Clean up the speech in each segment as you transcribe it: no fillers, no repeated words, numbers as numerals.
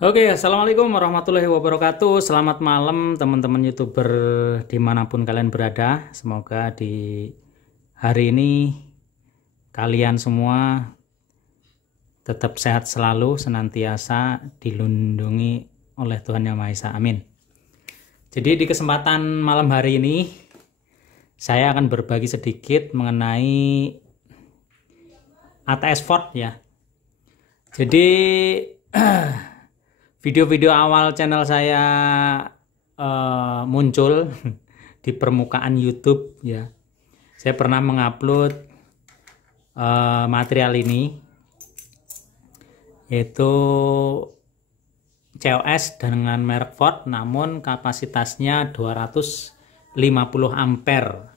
Oke, assalamualaikum warahmatullahi wabarakatuh. Selamat malam teman-teman YouTuber dimanapun kalian berada. Semoga di hari ini kalian semua tetap sehat selalu, senantiasa dilindungi oleh Tuhan Yang Maha Esa. Amin. Jadi di kesempatan malam hari ini saya akan berbagi sedikit mengenai ATS Ford ya. Jadi video-video awal channel saya muncul di permukaan YouTube ya. Saya pernah mengupload material ini, yaitu COS dengan merek Ford, namun kapasitasnya 250 ampere.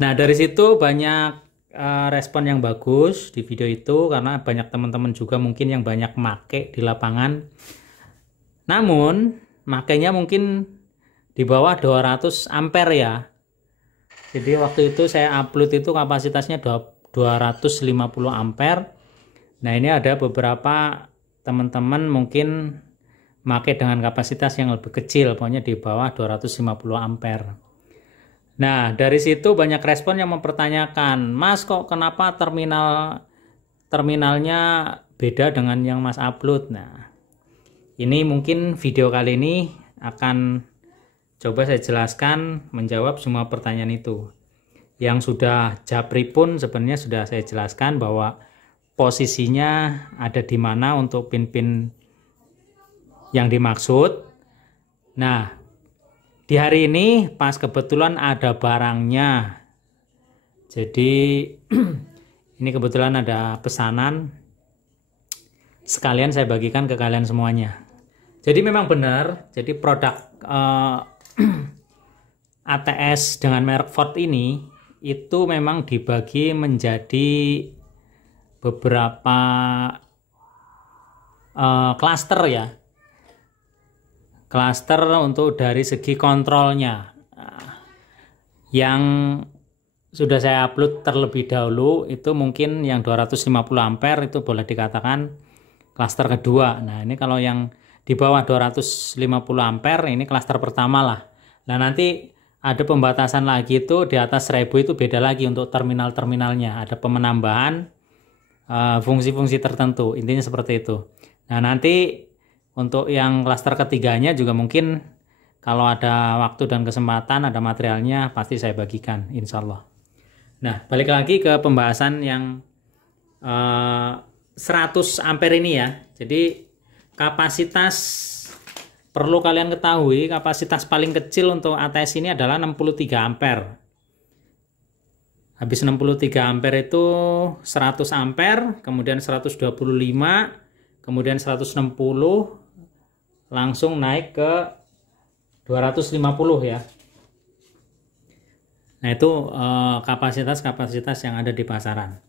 Nah dari situ banyak respon yang bagus di video itu, karena banyak teman-teman juga mungkin yang banyak make di lapangan, namun makainya mungkin di bawah 200 ampere ya. Jadi waktu itu saya upload itu kapasitasnya 250 ampere. Nah ini ada beberapa teman-teman mungkin make dengan kapasitas yang lebih kecil, pokoknya di bawah 250 ampere. Nah, dari situ banyak respon yang mempertanyakan, Mas kok kenapa terminalnya beda dengan yang Mas upload? Nah, ini mungkin video kali ini akan coba saya jelaskan menjawab semua pertanyaan itu. Yang sudah japri pun sebenarnya sudah saya jelaskan bahwa posisinya ada di mana untuk pin-pin yang dimaksud. Nah, di hari ini pas kebetulan ada barangnya. Jadi ini kebetulan ada pesanan. Sekalian saya bagikan ke kalian semuanya. Jadi memang benar, jadi produk ATS dengan merek Ford ini itu memang dibagi menjadi beberapa klaster ya. Klaster untuk dari segi kontrolnya. Yang sudah saya upload terlebih dahulu itu mungkin yang 250 ampere itu boleh dikatakan klaster kedua. Nah ini kalau yang di bawah 250 ampere ini klaster pertama lah. Nah nanti ada pembatasan lagi itu di atas 1000 itu beda lagi untuk terminal-terminalnya. Ada penambahan fungsi-fungsi tertentu, intinya seperti itu. Nah nanti untuk yang klaster ketiganya juga mungkin kalau ada waktu dan kesempatan, ada materialnya, pasti saya bagikan, insya Allah. Nah, balik lagi ke pembahasan yang 100 ampere ini ya. Jadi kapasitas, perlu kalian ketahui, kapasitas paling kecil untuk ATS ini adalah 63 ampere. Habis 63 ampere itu 100 ampere, kemudian 125, kemudian 160, langsung naik ke 250 ya. Nah itu kapasitas-kapasitas yang ada di pasaran.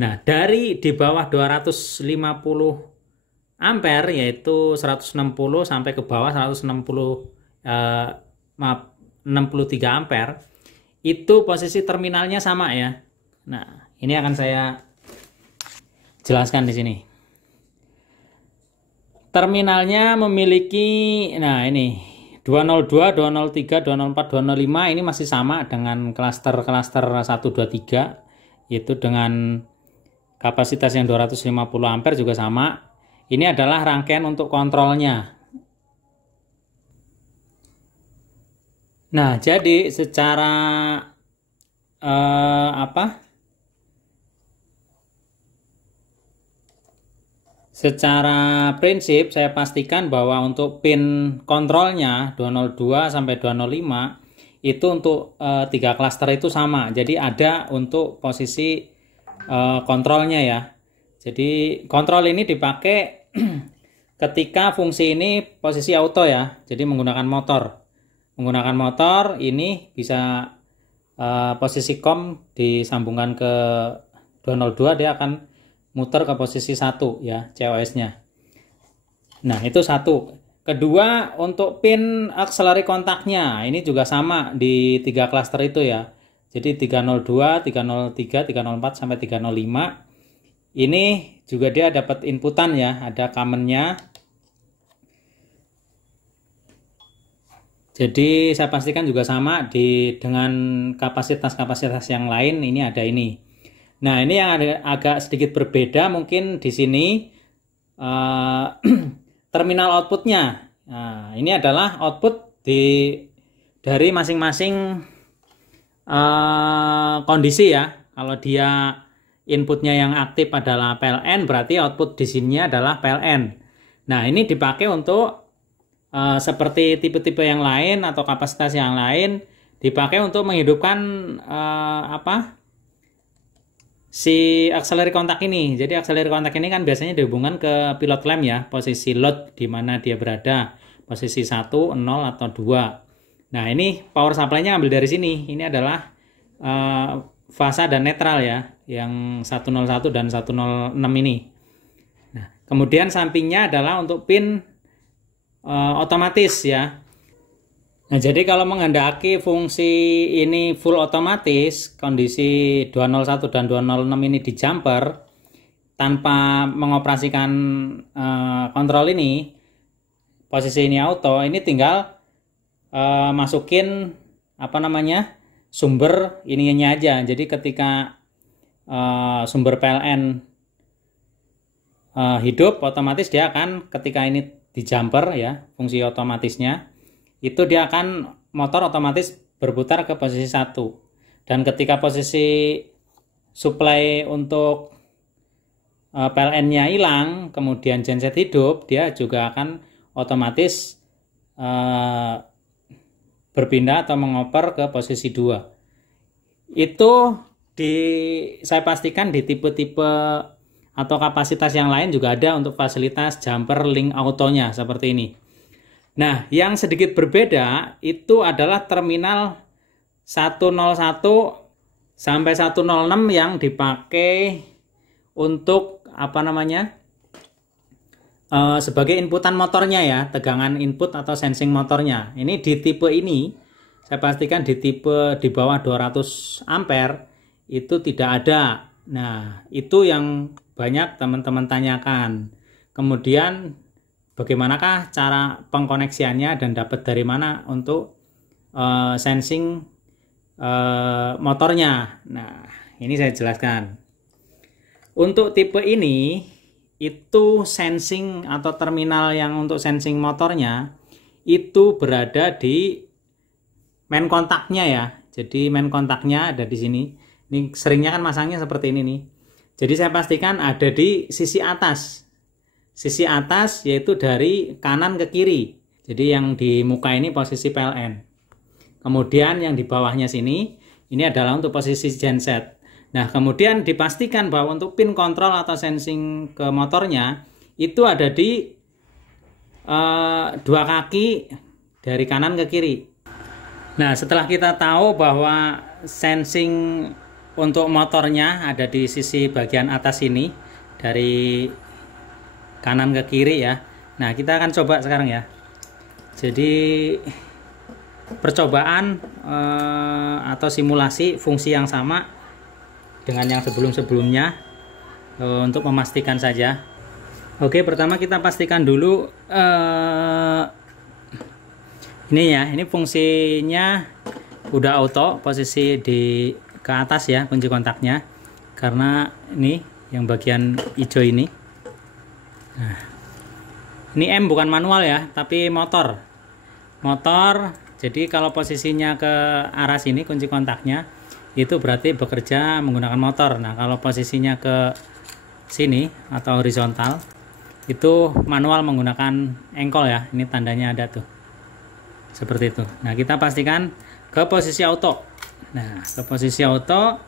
Nah dari di bawah 250 ampere yaitu 160 sampai ke bawah 63 ampere itu posisi terminalnya sama ya. Nah ini akan saya jelaskan di sini. Terminalnya memiliki, nah ini 202, 203, 204, 205 ini masih sama dengan klaster-klaster 123, yaitu dengan kapasitas yang 250 ampere juga sama. Ini adalah rangkaian untuk kontrolnya. Nah jadi secara secara prinsip saya pastikan bahwa untuk pin kontrolnya 202 sampai 205 itu untuk 3 klaster itu sama. Jadi ada untuk posisi kontrolnya ya. Jadi kontrol ini dipakai ketika fungsi ini posisi auto ya. Jadi menggunakan motor. Menggunakan motor ini bisa posisi COM disambungkan ke 202, dia akan muter ke posisi 1 ya, COS-nya. Nah, itu satu. Kedua, untuk pin auxiliary kontaknya, ini juga sama di 3 klaster itu ya. Jadi 302, 303, 304 sampai 305 Ini juga dia dapat inputan ya, ada commonnya. Jadi saya pastikan juga sama dengan kapasitas-kapasitas yang lain, ini ada ini. Nah, ini yang agak sedikit berbeda mungkin di sini terminal outputnya. Nah, ini adalah output dari masing-masing kondisi ya. Kalau dia inputnya yang aktif adalah PLN, berarti output di sini adalah PLN. Nah, ini dipakai untuk seperti tipe-tipe yang lain atau kapasitas yang lain, dipakai untuk menghidupkan si akseleri kontak ini. Jadi akseleri kontak ini kan biasanya dihubungkan ke pilot lamp ya, posisi load di mana dia berada, posisi 1, 0 atau 2. Nah, ini power supply-nya ambil dari sini. Ini adalah fasa dan netral ya, yang 101 dan 106 ini. Nah, kemudian sampingnya adalah untuk pin otomatis ya. Nah, jadi kalau menghendaki fungsi ini full otomatis, kondisi 201 dan 206 ini di jumper tanpa mengoperasikan kontrol ini, posisi ini auto, ini tinggal masukin sumber ininya aja. Jadi ketika sumber PLN hidup, otomatis dia akan ketika ini di jumper ya, fungsi otomatisnya itu dia akan motor otomatis berputar ke posisi 1. Dan ketika posisi supply untuk PLN-nya hilang, kemudian genset hidup, dia juga akan otomatis berpindah atau mengoper ke posisi 2. Itu saya pastikan di tipe-tipe atau kapasitas yang lain juga ada untuk fasilitas jumper link autonya seperti ini. Nah, yang sedikit berbeda itu adalah terminal 101 sampai 106 yang dipakai untuk sebagai inputan motornya ya, tegangan input atau sensing motornya. Ini di tipe ini saya pastikan di tipe di bawah 200 ampere itu tidak ada. Nah, itu yang banyak teman-teman tanyakan. Kemudian bagaimanakah cara pengkoneksiannya dan dapat dari mana untuk sensing motornya. Nah, ini saya jelaskan. Untuk tipe ini itu sensing atau terminal yang untuk sensing motornya itu berada di main kontaknya ya. Jadi main kontaknya ada di sini. Ini seringnya kan masangnya seperti ini nih. Jadi saya pastikan ada di sisi atas. Sisi atas yaitu dari kanan ke kiri. Jadi yang di muka ini posisi PLN. Kemudian yang di bawahnya sini, ini adalah untuk posisi genset. Nah, kemudian dipastikan bahwa untuk pin kontrol atau sensing ke motornya, itu ada di dua kaki dari kanan ke kiri. Nah, setelah kita tahu bahwa sensing untuk motornya ada di sisi bagian atas ini dari kanan ke kiri ya. Nah, kita akan coba sekarang ya. Jadi percobaan atau simulasi fungsi yang sama dengan yang sebelum-sebelumnya untuk memastikan saja. Oke, pertama kita pastikan dulu ini ya, ini fungsinya udah auto, posisi di ke atas ya kunci kontaknya, karena ini yang bagian hijau ini. Nah, ini M bukan manual ya, tapi motor. Jadi kalau posisinya ke arah sini kunci kontaknya, itu berarti bekerja menggunakan motor. Nah, kalau posisinya ke sini atau horizontal, itu manual menggunakan engkol ya. Ini tandanya ada tuh, seperti itu. Nah, kita pastikan ke posisi auto. Nah, ke posisi auto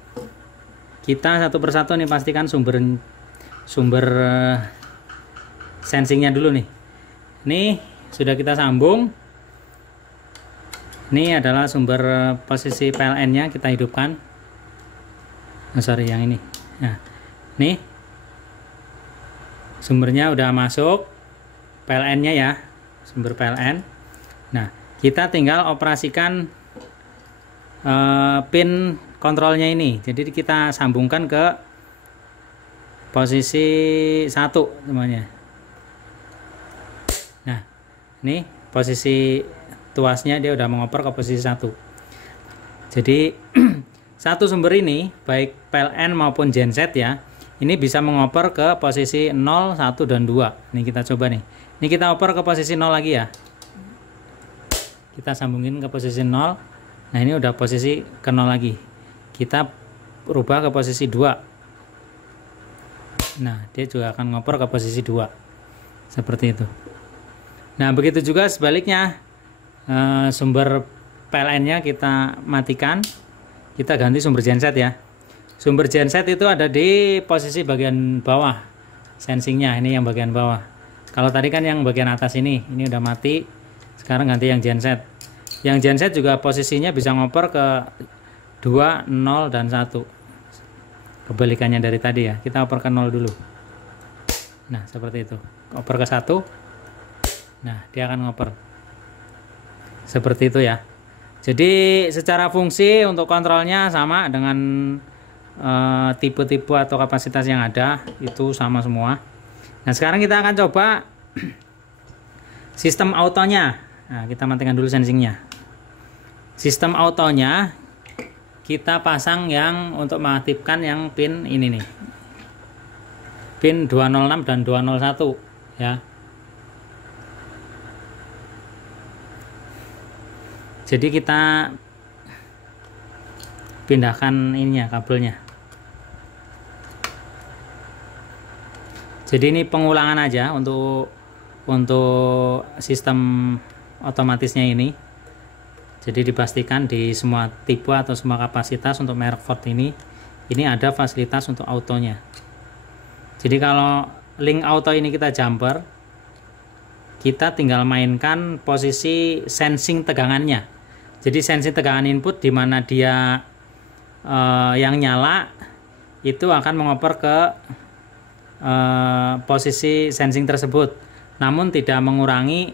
kita satu persatu nih pastikan sumber sensingnya dulu nih. Ini sudah kita sambung. Ini adalah sumber posisi PLN-nya kita hidupkan. Yang ini. Nah, nih sumbernya udah masuk, PLN-nya ya, sumber PLN. Nah, kita tinggal operasikan pin kontrolnya ini. Jadi kita sambungkan ke posisi 1 semuanya. Nah, ini posisi tuasnya dia udah mengoper ke posisi 1. Jadi satu sumber ini baik PLN maupun genset ya, ini bisa mengoper ke posisi 0, 1 dan 2. Ini kita coba nih. Ini kita oper ke posisi 0 lagi ya. Kita sambungin ke posisi 0. Nah, ini udah posisi ke 0 lagi. Kita rubah ke posisi 2. Nah, dia juga akan ngoper ke posisi 2. Seperti itu. Nah, begitu juga sebaliknya. Sumber PLN-nya kita matikan. Kita ganti sumber genset ya. Sumber genset itu ada di posisi bagian bawah. Sensingnya ini yang bagian bawah. Kalau tadi kan yang bagian atas ini udah mati. Sekarang ganti yang genset. Yang genset juga posisinya bisa ngoper ke 2, 0 dan 1. Kebalikannya dari tadi ya. Kita oper ke 0 dulu. Nah, seperti itu. Oper ke 1. Nah, dia akan ngoper. Seperti itu ya. Jadi secara fungsi untuk kontrolnya sama dengan tipe-tipe atau kapasitas yang ada. Itu sama semua. Nah, sekarang kita akan coba sistem autonya. Nah, kita matikan dulu sensingnya. Sistem autonya kita pasang yang untuk mengaktifkan yang pin ini nih, pin 206 dan 201 ya. Jadi kita pindahkan ininya, kabelnya. Jadi ini pengulangan aja untuk sistem otomatisnya ini. Jadi dipastikan di semua tipe atau semua kapasitas untuk merek Ford ini ada fasilitas untuk autonya. Jadi kalau link auto ini kita jumper, kita tinggal mainkan posisi sensing tegangannya. Jadi sensing tegangan input di mana dia yang nyala itu akan mengoper ke posisi sensing tersebut. Namun tidak mengurangi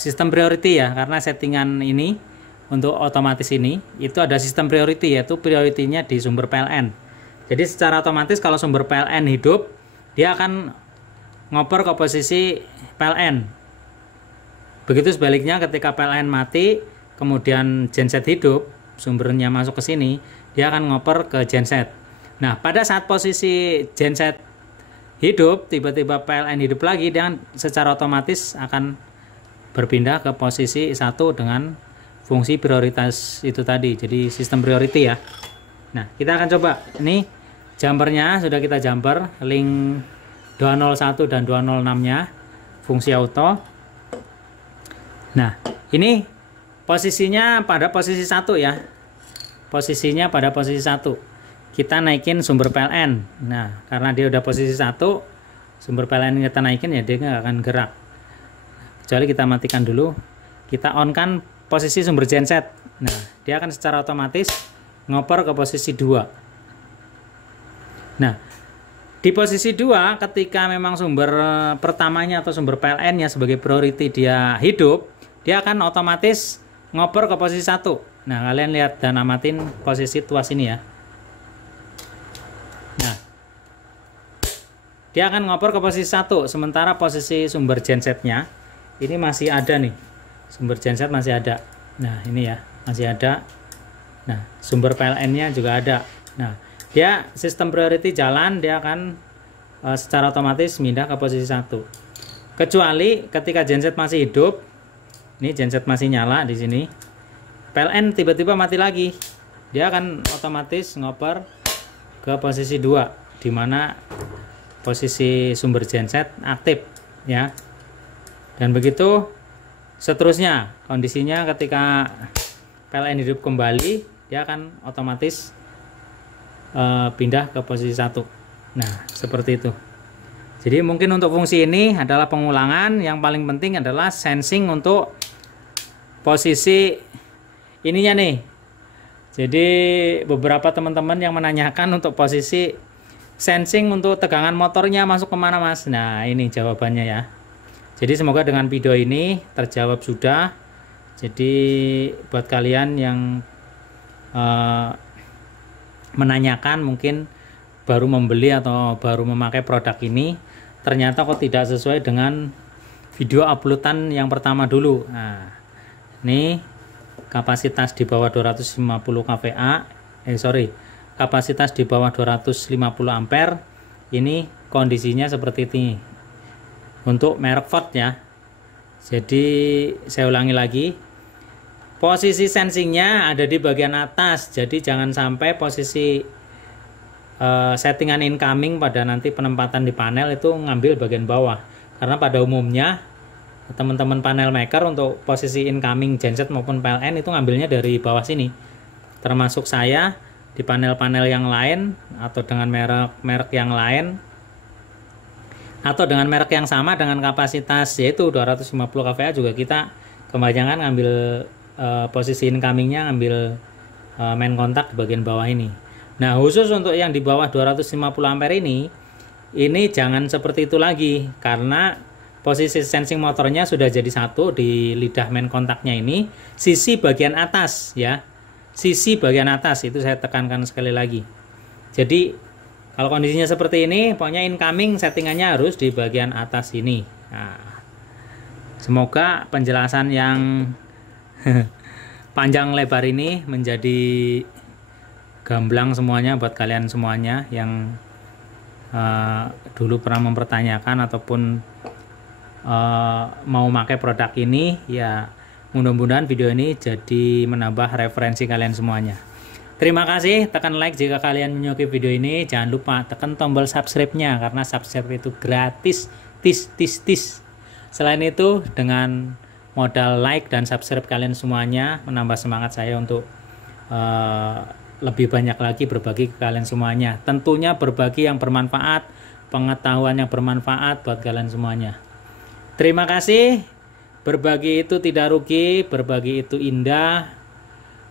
sistem priority ya, karena settingan ini untuk otomatis ini itu ada sistem priority, yaitu prioritinya di sumber PLN. Jadi secara otomatis kalau sumber PLN hidup, dia akan ngoper ke posisi PLN. Begitu sebaliknya ketika PLN mati, kemudian genset hidup, sumbernya masuk ke sini, dia akan ngoper ke genset. Nah, pada saat posisi genset hidup, tiba-tiba PLN hidup lagi, dia secara otomatis akan berpindah ke posisi 1 dengan fungsi prioritas itu tadi. Jadi sistem priority ya. Nah, kita akan coba. Ini jumpernya sudah kita jumper, link 201 dan 206-nya fungsi auto. Nah, ini posisinya pada posisi 1 ya. Posisinya pada posisi 1. Kita naikin sumber PLN. Nah, karena dia udah posisi 1, sumber PLN kita naikin ya, dia nggak akan gerak. Kecuali kita matikan dulu, kita on kan posisi sumber genset. Nah, dia akan secara otomatis ngoper ke posisi 2. Nah, di posisi 2 ketika memang sumber pertamanya atau sumber PLN-nya sebagai priority dia hidup, dia akan otomatis ngoper ke posisi 1. Nah, kalian lihat dan amatin posisi tuas ini ya. Nah, dia akan ngoper ke posisi 1, sementara posisi sumber gensetnya ini masih ada nih, sumber genset masih ada. Nah, ini ya, masih ada. Nah, sumber PLN-nya juga ada. Nah, dia sistem priority jalan, dia akan secara otomatis pindah ke posisi 1. Kecuali ketika genset masih hidup, ini genset masih nyala di sini, PLN tiba-tiba mati lagi, dia akan otomatis ngoper ke posisi 2, di mana posisi sumber genset aktif ya. Dan begitu seterusnya kondisinya ketika PLN hidup kembali, dia akan otomatis pindah ke posisi 1. Nah, seperti itu. Jadi mungkin untuk fungsi ini adalah pengulangan, yang paling penting adalah sensing untuk posisi ininya nih. Jadi beberapa teman-teman yang menanyakan untuk posisi sensing untuk tegangan motornya masuk kemana mas. Nah, ini jawabannya ya. Jadi semoga dengan video ini terjawab sudah. Jadi buat kalian yang menanyakan mungkin baru membeli atau baru memakai produk ini, ternyata kok tidak sesuai dengan video uploadan yang pertama dulu. Nah, ini kapasitas di bawah 250 kVA, kapasitas di bawah 250 ampere. Ini kondisinya seperti ini untuk merek Ford ya. Jadi saya ulangi lagi, posisi sensingnya ada di bagian atas, jadi jangan sampai posisi settingan incoming pada nanti penempatan di panel itu ngambil bagian bawah, karena pada umumnya teman-teman panel maker untuk posisi incoming genset maupun PLN itu ngambilnya dari bawah sini, termasuk saya di panel-panel yang lain atau dengan merek yang lain atau dengan merek yang sama dengan kapasitas yaitu 250 kVA juga kita kebanyakan ngambil posisi incomingnya ngambil main kontak di bagian bawah ini. Nah, khusus untuk yang di bawah 250 ampere ini jangan seperti itu lagi, karena posisi sensing motornya sudah jadi satu di lidah main kontaknya ini, sisi bagian atas ya. Sisi bagian atas itu saya tekankan sekali lagi. Jadi kalau kondisinya seperti ini, pokoknya incoming settingannya harus di bagian atas ini. Nah, semoga penjelasan yang panjang lebar ini menjadi gamblang semuanya buat kalian semuanya yang dulu pernah mempertanyakan ataupun mau pakai produk ini. Ya, mudah-mudahan video ini jadi menambah referensi kalian semuanya. Terima kasih, tekan like jika kalian menyukai video ini. Jangan lupa tekan tombol subscribe-nya, karena subscribe itu gratis. Selain itu, dengan modal like dan subscribe kalian semuanya menambah semangat saya untuk lebih banyak lagi berbagi ke kalian semuanya. Tentunya berbagi yang bermanfaat, pengetahuan yang bermanfaat buat kalian semuanya. Terima kasih. Berbagi itu tidak rugi, berbagi itu indah,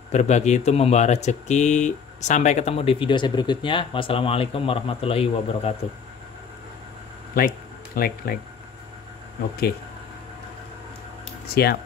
berbagi itu membawa rezeki. Sampai ketemu di video saya berikutnya. Wassalamualaikum warahmatullahi wabarakatuh. Like. Oke. Siap.